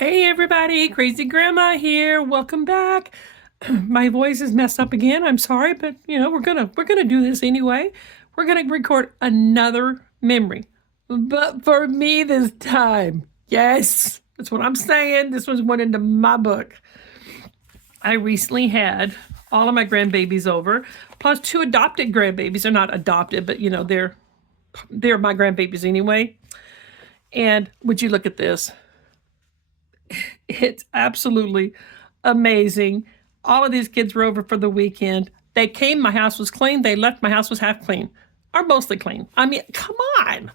Hey everybody, Crazy Grandma here. Welcome back. My voice is messed up again. I'm sorry, but we're gonna do this anyway. We're gonna record another memory. But for me this time. Yes, that's what I'm saying. This was one into my book. I recently had all of my grandbabies over, plus two adopted grandbabies. They're not adopted, but they're my grandbabies anyway. And would you look at this? It's absolutely amazing. All of these kids were over for the weekend. They came, my house was clean. They left, my house was half clean, or mostly clean. I mean, come on.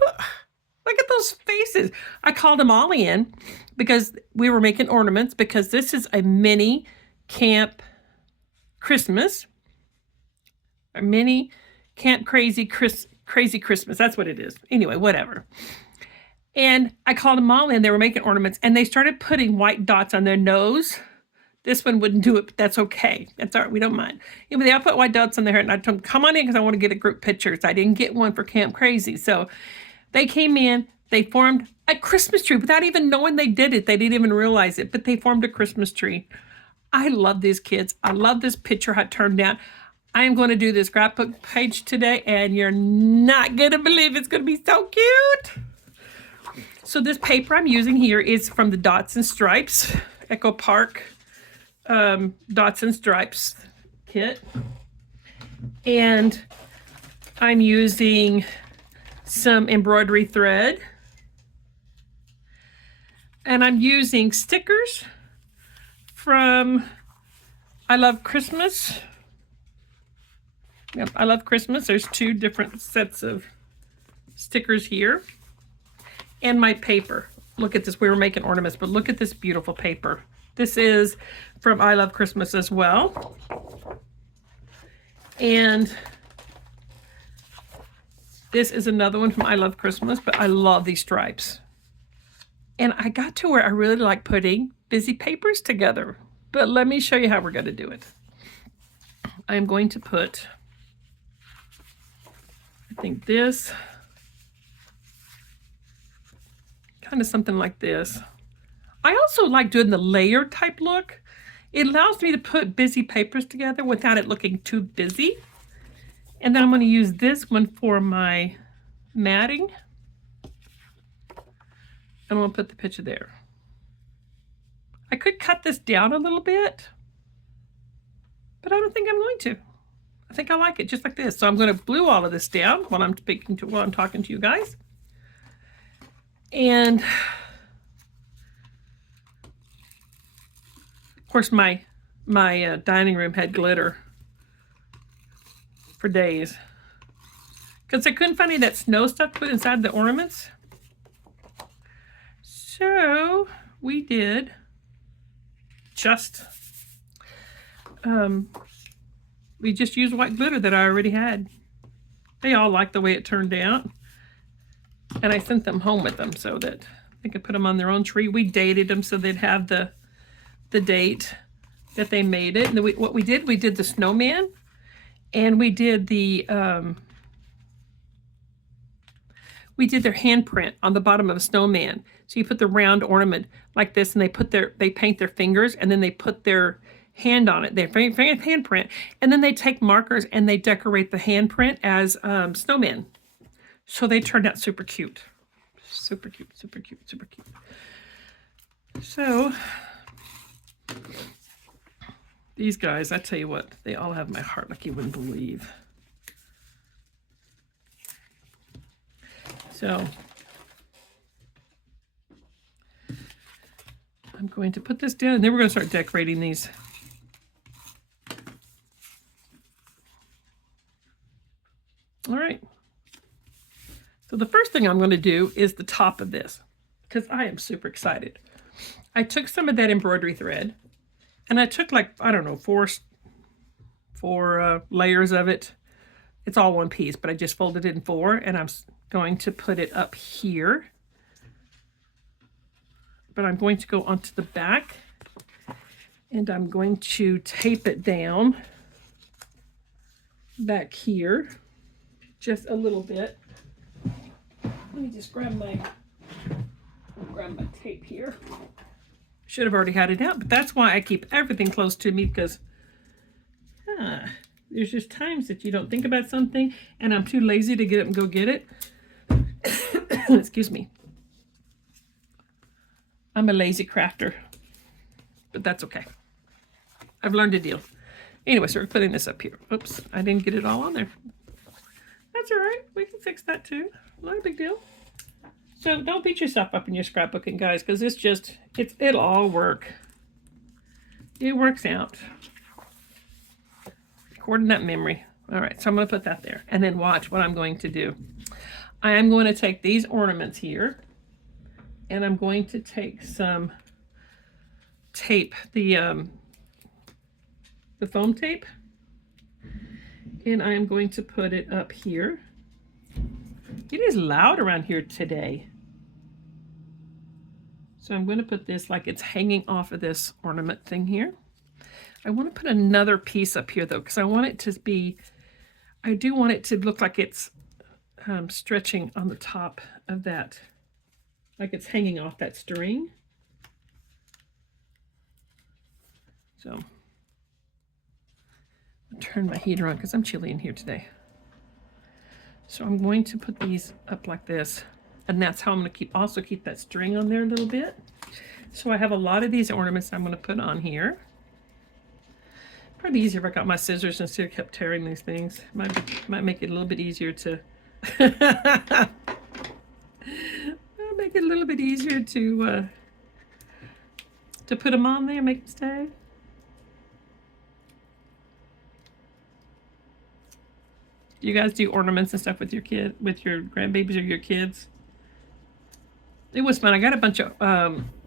Look at those faces. I called them all in because we were making ornaments because this is a mini camp Christmas. A mini camp crazy Christmas. That's what it is. Anyway, whatever. And I called them all in. They were making ornaments, and they started putting white dots on their nose. This one wouldn't do it, but that's okay. That's all right. We don't mind. Anyway, they all put white dots on their hair, and I told them, come on in because I want to get a group picture. So I didn't get one for Camp Crazy. So they came in. They formed a Christmas tree without even knowing they did it. They didn't even realize it, but they formed a Christmas tree. I love these kids. I love this picture, how it turned out. I am going to do this scrapbook page today, and you're not going to believe it's going to be so cute. So this paper I'm using here is from the Dots and Stripes, Echo Park Dots and Stripes kit. And I'm using some embroidery thread. And I'm using stickers from I Love Christmas. Yep, I Love Christmas. There's two different sets of stickers here. And my paper. Look at this. We were making ornaments, but look at this beautiful paper. This is from I Love Christmas as well. And this is another one from I Love Christmas, but I love these stripes. And I got to where I really like putting busy papers together. But let me show you how we're going to do it. I'm going to put, I think this, kind of something like this. I also like doing the layer type look. It allows me to put busy papers together without it looking too busy. And then I'm going to use this one for my matting. I'm going to put the picture there. I could cut this down a little bit, but I don't think I'm going to. I think I like it just like this. So I'm going to glue all of this down while I'm talking to you guys. And of course, my dining room had glitter for days because I couldn't find any of that snow stuff to put inside the ornaments. So we did just we just used white glitter that I already had. They all liked the way it turned out. And I sent them home with them so that they could put them on their own tree. We dated them so they'd have the date that they made it. And what we did the snowman, and we did their handprint on the bottom of a snowman. So you put the round ornament like this, and they paint their fingers, and then they put their hand on it. They handprint, and then they take markers and they decorate the handprint as snowmen. So they turned out super cute. Super cute, super cute, super cute. So these guys, I tell you what, they all have my heart like you wouldn't believe. So I'm going to put this down, and then we're going to start decorating these. All right. So the first thing I'm going to do is the top of this because I am super excited. I took some of that embroidery thread, and I took like, I don't know, four layers of it. It's all one piece, but I just folded it in four, and I'm going to put it up here. But I'm going to go onto the back, and I'm going to tape it down back here just a little bit. Let me just grab grab my tape here. Should have already had it out, but that's why I keep everything close to me, because there's just times that you don't think about something and I'm too lazy to get up and go get it. Excuse me. I'm a lazy crafter, but that's okay. I've learned to deal. Anyway, so we're putting this up here. Oops, I didn't get it all on there. That's all right. We can fix that too. Not a big deal. So don't beat yourself up in your scrapbooking, guys, because it'll all work. It works out. Recording that memory. All right, so I'm going to put that there. And then watch what I'm going to do. I am going to take these ornaments here, and I'm going to take some tape, the foam tape, and I am going to put it up here. It is loud around here today. So I'm going to put this like it's hanging off of this ornament thing here. I want to put another piece up here though, because I want it to be, I do want it to look like it's stretching on the top of that, like it's hanging off that string. So I'll turn my heater on because I'm chilly in here today. So I'm going to put these up like this, and that's how I'm going to also keep that string on there a little bit. So I have a lot of these ornaments I'm going to put on here. Probably easier if I got my scissors instead of kept tearing these things. Might make it a little bit easier to make it a little bit easier to put them on there, make them stay. Do you guys do ornaments and stuff with your grandbabies or your kids? It was fun. I got a bunch of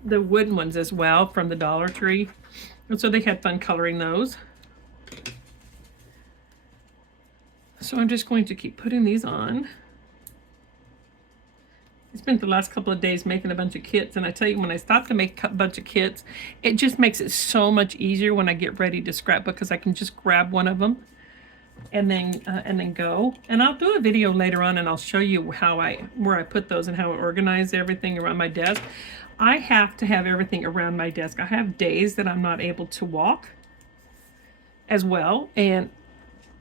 the wooden ones as well from the Dollar Tree, and so they had fun coloring those. So I'm just going to keep putting these on. I spent the last couple of days making a bunch of kits, and I tell you, when I stop to make a bunch of kits, it just makes it so much easier when I get ready to scrapbook, because I can just grab one of them and then go. And I'll do a video later on, and I'll show you where I put those and how I organize everything around my desk. I have to have everything around my desk. I have days that I'm not able to walk as well, and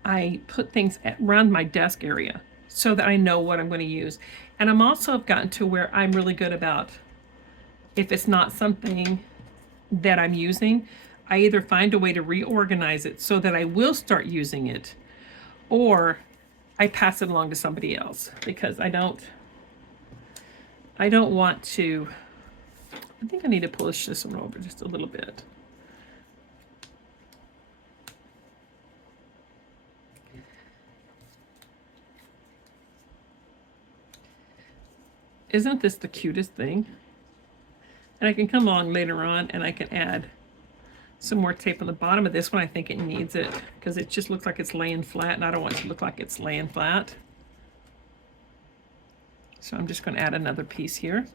I put things around my desk area so that I know what I'm going to use. And I'm also gotten to where I'm really good about, if it's not something that I'm using, I either find a way to reorganize it so that I will start using it, or I pass it along to somebody else, because I don't want to. I think I need to push this one over just a little bit. Isn't this the cutest thing? And I can come along later on and I can add some more tape on the bottom of this one. I think it needs it because it just looks like it's laying flat, and I don't want it to look like it's laying flat. So I'm just going to add another piece here.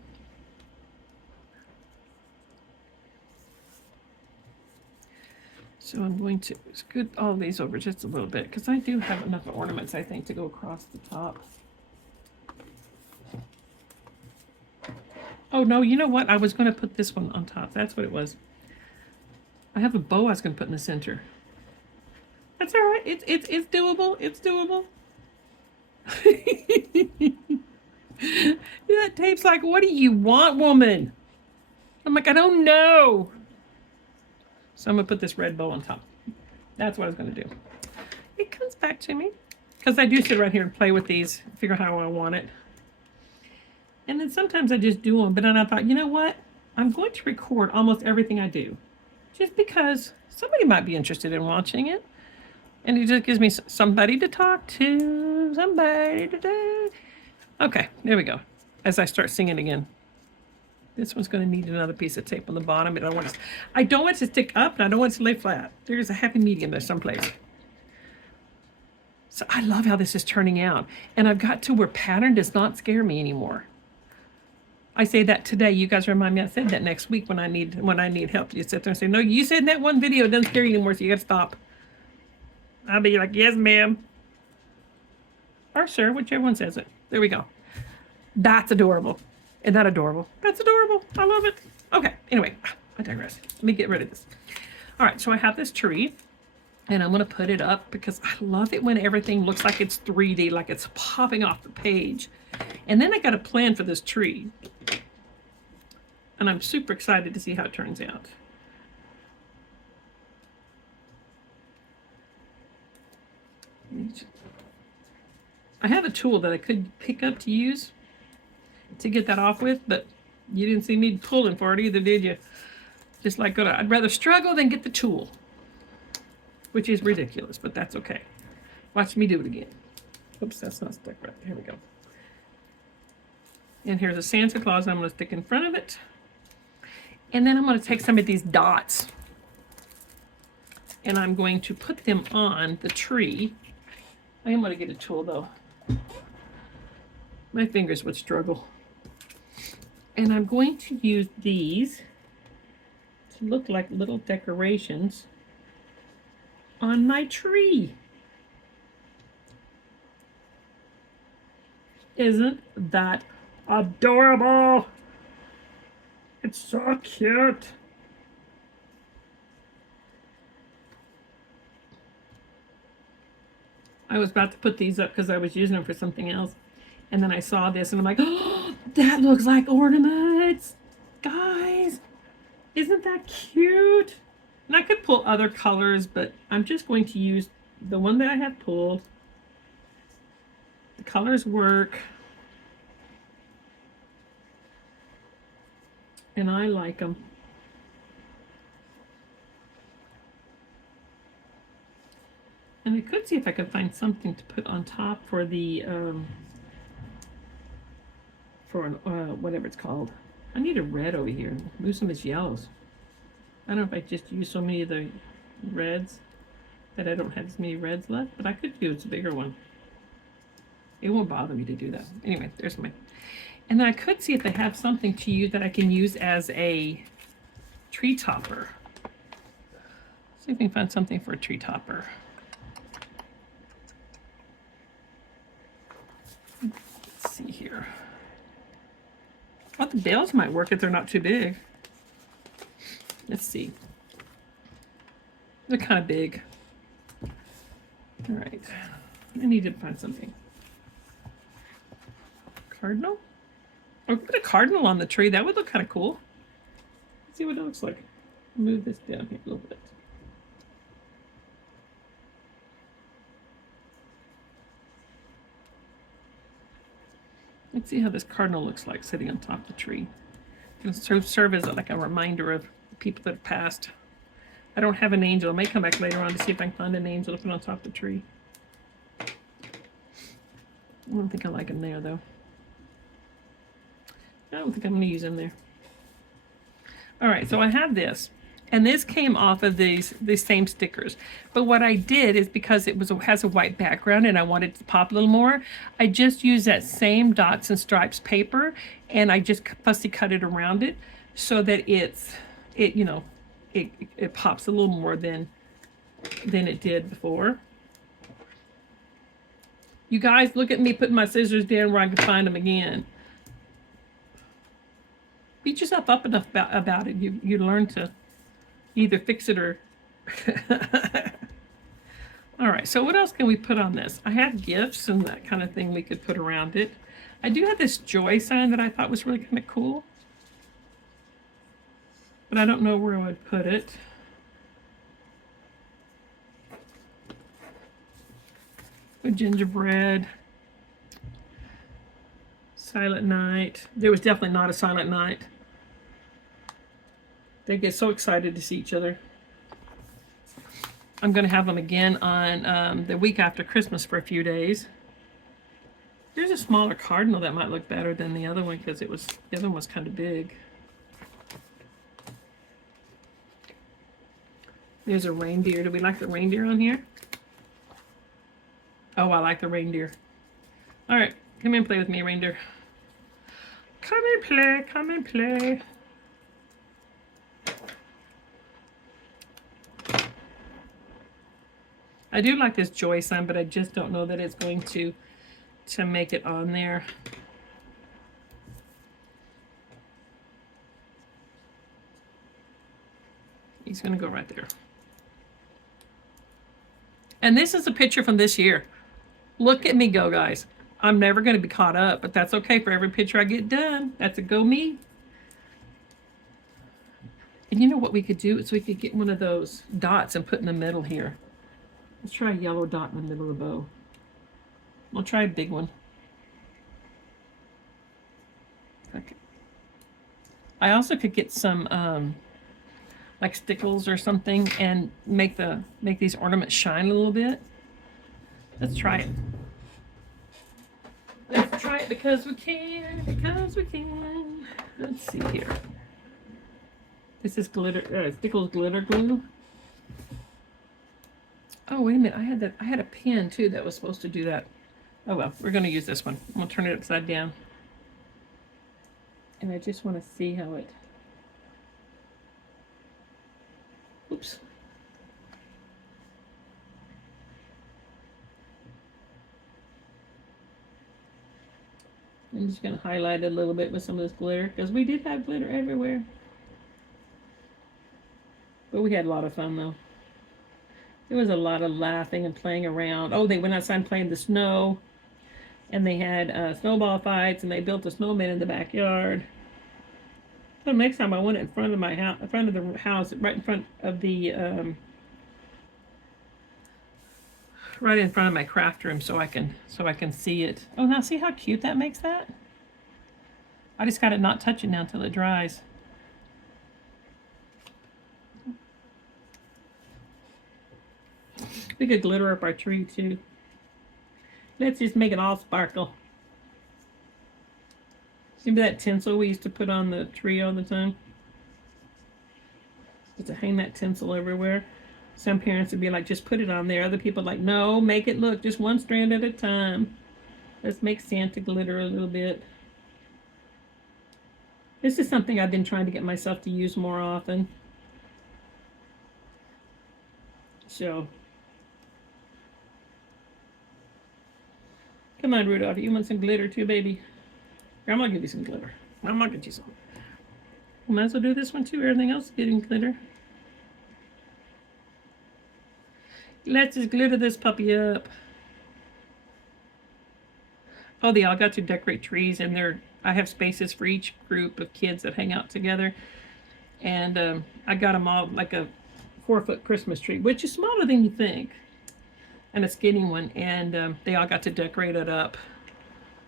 So I'm going to scoot all these over just a little bit, because I do have enough ornaments, I think, to go across the top. Oh no, you know what? I was going to put this one on top. That's what it was. I have a bow I was going to put in the center. That's all right. It's doable. It's doable. That tape's like, what do you want, woman? I'm like, I don't know. So I'm going to put this red bow on top. That's what I was going to do. It comes back to me, because I do sit right here and play with these, figure out how I want it. And then sometimes I just do them. But then I thought, you know what? I'm going to record almost everything I do, just because somebody might be interested in watching it. And it just gives me somebody to talk to, somebody to do. Okay, there we go. As I start singing again. This one's going to need another piece of tape on the bottom. I don't want it to stick up, and I don't want it to lay flat. There's a happy medium there someplace. So I love how this is turning out. And I've got to where pattern does not scare me anymore. I say that today. You guys remind me I said that next week when I need help. You sit there and say, no, you said in that one video it doesn't scare you anymore, so you got to stop. I'll be like, yes, ma'am. Or sir, whichever one says it. There we go. That's adorable. Isn't that adorable? That's adorable. I love it. Okay, anyway, I digress. Let me get rid of this. All right, so I have this tree, and I'm going to put it up because I love it when everything looks like it's 3D, like it's popping off the page. And then I got a plan for this tree, and I'm super excited to see how it turns out. I have a tool that I could pick up to use to get that off with, but you didn't see me pulling for it either, did you? Just like, I'd rather struggle than get the tool, which is ridiculous, but that's okay. Watch me do it again. Oops, that's not stuck right. Here we go. And here's a Santa Claus I'm going to stick in front of it. And then I'm going to take some of these dots, and I'm going to put them on the tree. I am going to get a tool, though. My fingers would struggle. And I'm going to use these to look like little decorations on my tree. Isn't that adorable? It's so cute. I was about to put these up because I was using them for something else. And then I saw this and I'm like, oh, that looks like ornaments. Guys, isn't that cute? And I could pull other colors, but I'm just going to use the one that I have pulled. The colors work. And I like them. And I could see if I could find something to put on top for the, whatever it's called. I need a red over here. Lose some of these yellows. I don't know if I just use so many of the reds that I don't have as many reds left, but I could use a bigger one. It won't bother me to do that. Anyway, there's my... And then I could see if they have something to use that I can use as a tree topper. See if we can find something for a tree topper. Let's see here. Well, the bales might work if they're not too big. Let's see. They're kind of big. All right. I need to find something. Cardinal? Or put a cardinal on the tree. That would look kind of cool. Let's see what it looks like. Move this down here a little bit. Let's see how this cardinal looks like sitting on top of the tree. It'll serve as like a reminder of people that have passed. I don't have an angel. I may come back later on to see if I can find an angel to put on top of the tree. I don't think I like him there, though. I don't think I'm going to use him there. All right, so I have this. And this came off of these same stickers. But what I did is, because it has a white background and I wanted it to pop a little more, I just used that same dots and stripes paper, and I just fussy cut it around it so that it pops a little more than it did before. You guys, look at me putting my scissors down where I can find them again. Beat yourself up enough about it. You learn to either fix it or... All right, so what else can we put on this? I have gifts and that kind of thing we could put around it. I do have this joy sign that I thought was really kind of cool, but I don't know where I would put it. A gingerbread. Silent night. There was definitely not a silent night. They get so excited to see each other. I'm going to have them again on the week after Christmas for a few days. There's a smaller cardinal that might look better than the other one because the other one was kind of big. There's a reindeer. Do we like the reindeer on here? Oh, I like the reindeer. All right, come here and play with me, reindeer. Come and play, come and play. I do like this joy sign, but I just don't know that it's going to make it on there. He's gonna go right there. And this is a picture from this year. Look at me go, guys. I'm never gonna be caught up, but that's okay. For every picture I get done, that's a go me. And you know what we could do is we could get one of those dots and put in the middle here. Let's try a yellow dot in the middle of the bow. We'll try a big one. Okay. I also could get some like stickles or something and make these ornaments shine a little bit. Let's try it. Let's try it because we can, because we can. Let's see here. This is glitter, Stickles glitter glue. Oh, wait a minute. I had a pen too that was supposed to do that. Oh well, we're gonna use this one. I'm gonna turn it upside down. And I just want to see how it, oops. I'm just going to highlight it a little bit with some of this glitter, because we did have glitter everywhere. But we had a lot of fun, though. There was a lot of laughing and playing around. Oh, they went outside and played in the snow. And they had snowball fights, and they built a snowman in the backyard. So next time I want it in front of my house, in front of the house, right in front of the, right in front of my craft room, so I can see it. Oh, now see how cute that makes that? I just got to not touch it now until it dries. We could glitter up our tree too. Let's just make it all sparkle. Remember that tinsel we used to put on the tree all the time? Just to hang that tinsel everywhere. Some parents would be like, just put it on there. Other people are like, no, make it look just one strand at a time. Let's make Santa glitter a little bit. This is something I've been trying to get myself to use more often. So, come on, Rudolph, you want some glitter too, baby? I'm gonna give you some glitter. I'm gonna get you some. We might as well do this one too. Everything else is getting glitter. Let's just glitter this puppy up. Oh, they all got to decorate trees, and I have spaces for each group of kids that hang out together. And I got them all like a 4-foot Christmas tree, which is smaller than you think, and a skinny one. And they all got to decorate it up.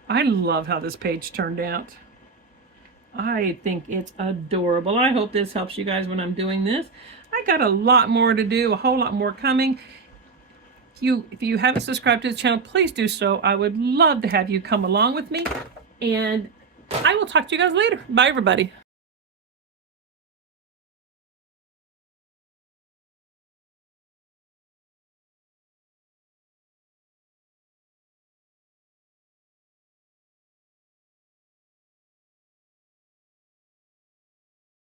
I love how this page turned out. I think it's adorable. I hope this helps you guys when I'm doing this. I got a lot more to do, a whole lot more coming. If you haven't subscribed to the channel, please do so. I would love to have you come along with me. And I will talk to you guys later. Bye, everybody.